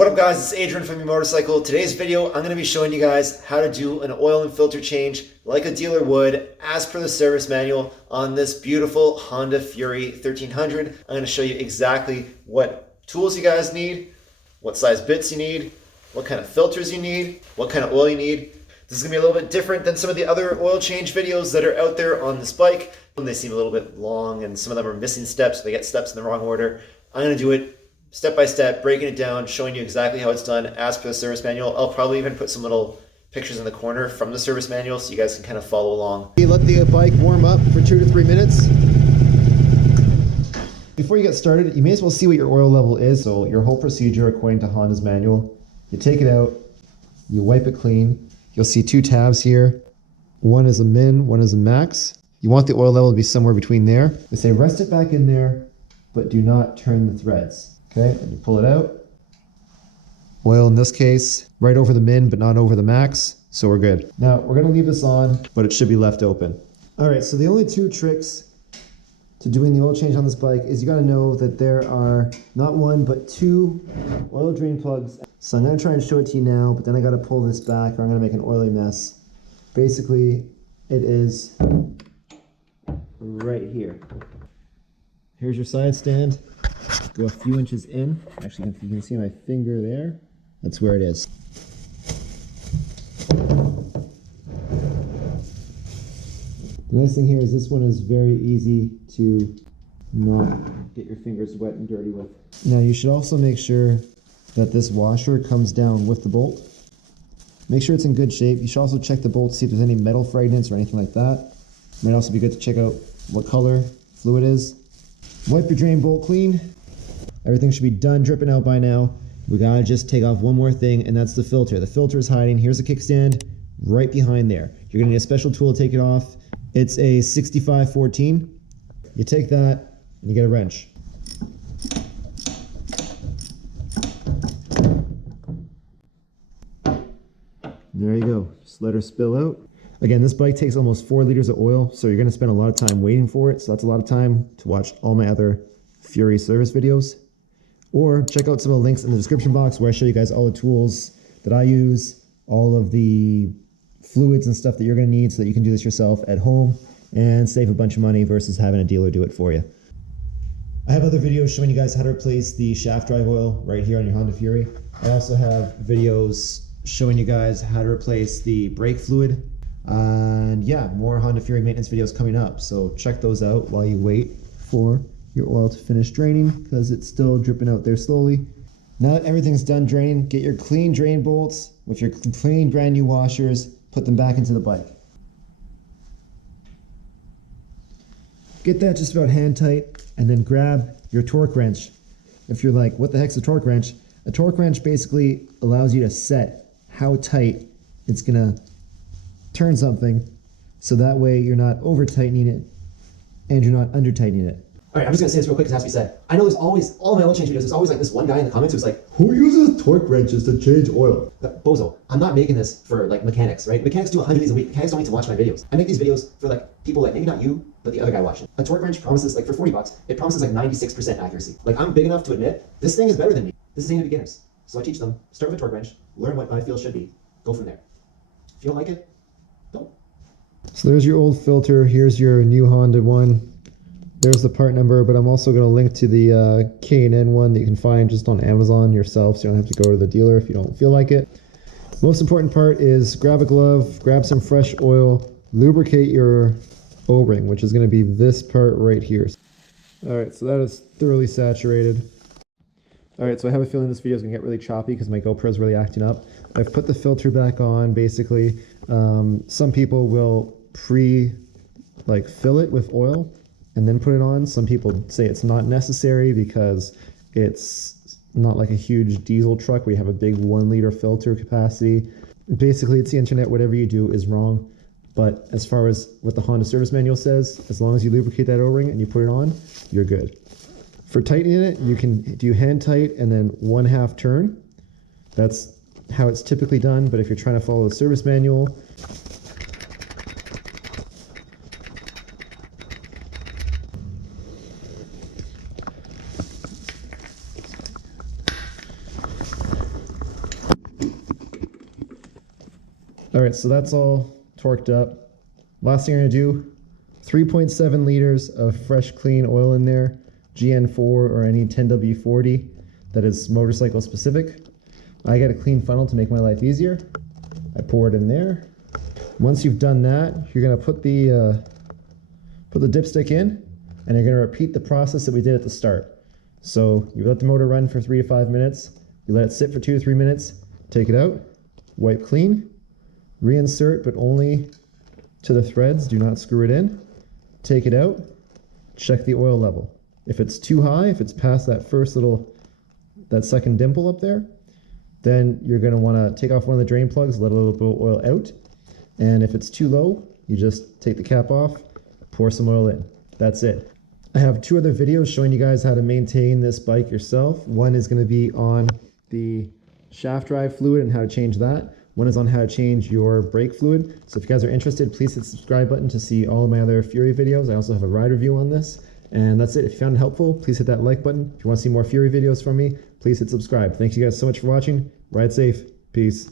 What up guys, it's Adrian from eMotorcycle. Today's video, I'm going to be showing you guys how to do an oil and filter change like a dealer would as per the service manual on this beautiful Honda Fury 1300. I'm going to show you exactly what tools you guys need, what size bits you need, what kind of filters you need, what kind of oil you need. This is going to be a little bit different than some of the other oil change videos that are out there on this bike. They seem a little bit long and some of them are missing steps. They get steps in the wrong order. I'm going to do it step by step, breaking it down, showing you exactly how it's done as per the service manual. I'll probably even put some little pictures in the corner from the service manual so you guys can kind of follow along. You let the bike warm up for 2 to 3 minutes. Before you get started, you may as well see what your oil level is. So your whole procedure according to Honda's manual, you take it out, you wipe it clean. You'll see 2 tabs here. One is a min, one is a max. You want the oil level to be somewhere between there. They say rest it back in there, but do not turn the threads. Okay, and you pull it out. Oil in this case, right over the min, but not over the max, so we're good. Now, we're gonna leave this on, but it should be left open. All right, so the only 2 tricks to doing the oil change on this bike is you gotta know that there are not 1, but 2 oil drain plugs. So I'm gonna try and show it to you now, but then I gotta pull this back or I'm gonna make an oily mess. Basically, it is right here. Here's your side stand. Go a few inches in. Actually, you can see my finger there. That's where it is. The nice thing here is this one is very easy to not get your fingers wet and dirty with. Now you should also make sure that this washer comes down with the bolt. Make sure it's in good shape. You should also check the bolt to see if there's any metal fragments or anything like that. It might also be good to check out what color fluid is. Wipe your drain bolt clean. Everything should be done dripping out by now. We gotta just take off one more thing, and that's the filter. The filter is hiding. Here's a kickstand right behind there. You're gonna need a special tool to take it off. It's a 6514. You take that and you get a wrench. There you go. Just let her spill out. Again, this bike takes almost 4 liters of oil, so you're gonna spend a lot of time waiting for it. So that's a lot of time to watch all my other Fury service videos. Or check out some of the links in the description box where I show you guys all the tools that I use, all of the fluids and stuff that you're gonna need so that you can do this yourself at home and save a bunch of money versus having a dealer do it for you. I have other videos showing you guys how to replace the shaft drive oil right here on your Honda Fury. I also have videos showing you guys how to replace the brake fluid. And yeah, more Honda Fury maintenance videos coming up. So check those out while you wait for your oil to finish draining because it's still dripping out there slowly. Now that everything's done draining, get your clean drain bolts with your clean brand new washers, put them back into the bike. Get that just about hand tight and then grab your torque wrench. If you're like, what the heck's a torque wrench? A torque wrench basically allows you to set how tight it's gonna turn something so that way you're not over tightening it and you're not under tightening it. Alright, I'm just gonna say this real quick because it has to be said. I know there's always, all my oil change videos, there's always like this one guy in the comments who's like, who uses torque wrenches to change oil? Bozo, I'm not making this for like mechanics, right? Mechanics do 100 of these a week. Mechanics don't need to watch my videos. I make these videos for like people like, maybe not you, but the other guy watching. A torque wrench promises, like for 40 bucks, it promises like 96% accuracy. Like I'm big enough to admit, this thing is better than me. This is aimed at beginners. So I teach them, start with a torque wrench, learn what I feel should be, go from there. If you don't like it, don't. So there's your old filter, here's your new Honda one. There's the part number, but I'm also going to link to the K&N one that you can find just on Amazon yourself, so you don't have to go to the dealer if you don't feel like it. Most important part is grab a glove, grab some fresh oil, lubricate your O-ring, which is going to be this part right here. Alright, so that is thoroughly saturated. Alright, so I have a feeling this video is going to get really choppy because my GoPro is really acting up. I've put the filter back on, basically. Some people will fill it with oil and then put it on. Some people say it's not necessary because it's not like a huge diesel truck where you have a big 1 liter filter capacity. Basically, it's the internet. Whatever you do is wrong. But as far as what the Honda service manual says, as long as you lubricate that O-ring and you put it on, you're good. For tightening it, you can do hand tight and then 1/2 turn. That's how it's typically done. But if you're trying to follow the service manual, All right, so that's all torqued up. Last thing I'm gonna do, 3.7 liters of fresh, clean oil in there, GN4 or any 10W40 that is motorcycle specific. I got a clean funnel to make my life easier. I pour it in there. Once you've done that, you're gonna put the dipstick in, and you're gonna repeat the process that we did at the start. So you let the motor run for 3 to 5 minutes, you let it sit for 2 to 3 minutes, take it out, wipe clean, reinsert, but only to the threads, do not screw it in, take it out, check the oil level. If it's too high, if it's past that second dimple up there, then you're gonna wanna take off one of the drain plugs, let a little bit of oil out, and if it's too low, you just take the cap off, pour some oil in. That's it. I have 2 other videos showing you guys how to maintain this bike yourself. One is going to be on the shaft drive fluid and how to change that. One is on how to change your brake fluid. So if you guys are interested, please hit the subscribe button to see all of my other Fury videos. I also have a ride review on this. And that's it. If you found it helpful, please hit that like button. If you want to see more Fury videos from me, please hit subscribe. Thank you guys so much for watching. Ride safe. Peace.